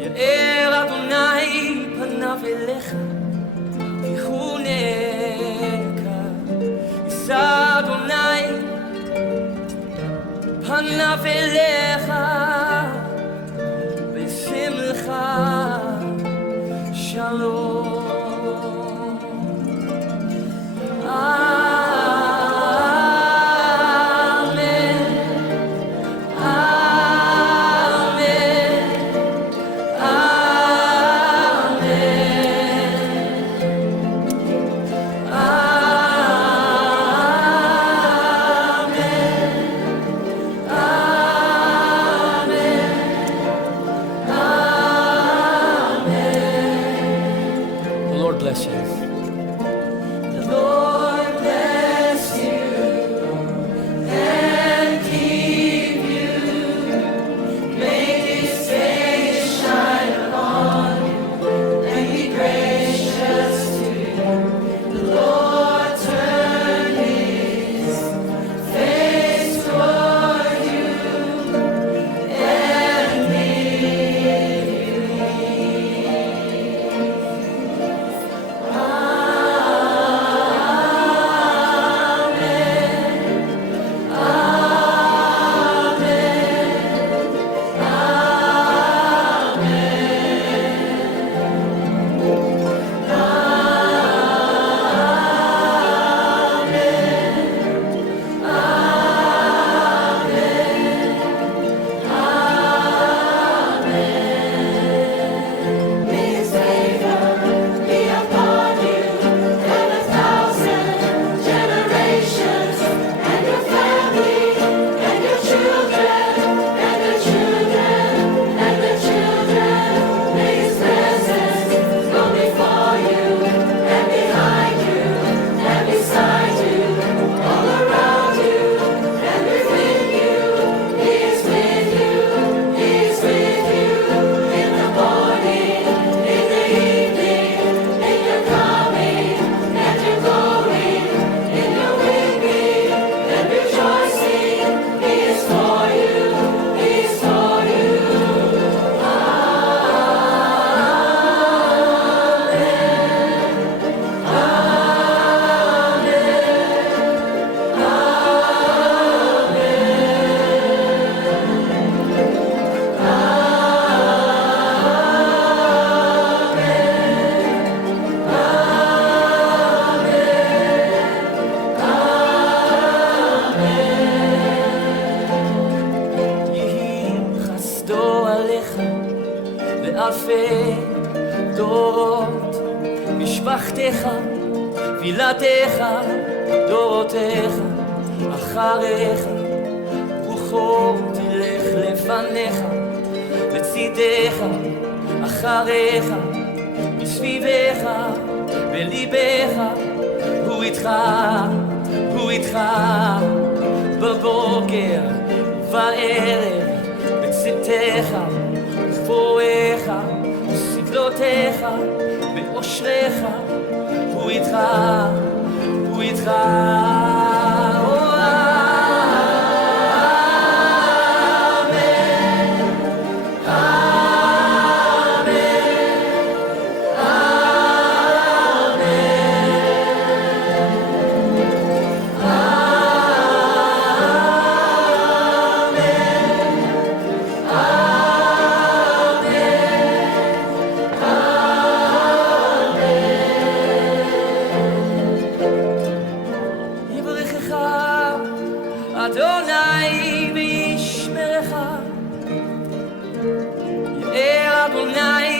יאר אדוני פניו אליך ויחונך. יישא אדוני פניו אליך וישים לך שלום. Bless you. The Lord bless you and keep you. Make His face shine upon you and be gracious to you. The Lord turn His face toward you and give you לאלפי דורות, משפחתך, וילדתך, דורותיך, אחריך, רוחו תלך לפניך, לצידך, אחריך, מסביבך, בליבך, הוא איתך, הוא איתך, בבוקר ובערב, בצאתך, פוריך, סבלותיך, באושריך, הוא איתך, הוא איתך. אדוני וישמרך, יאר אדוני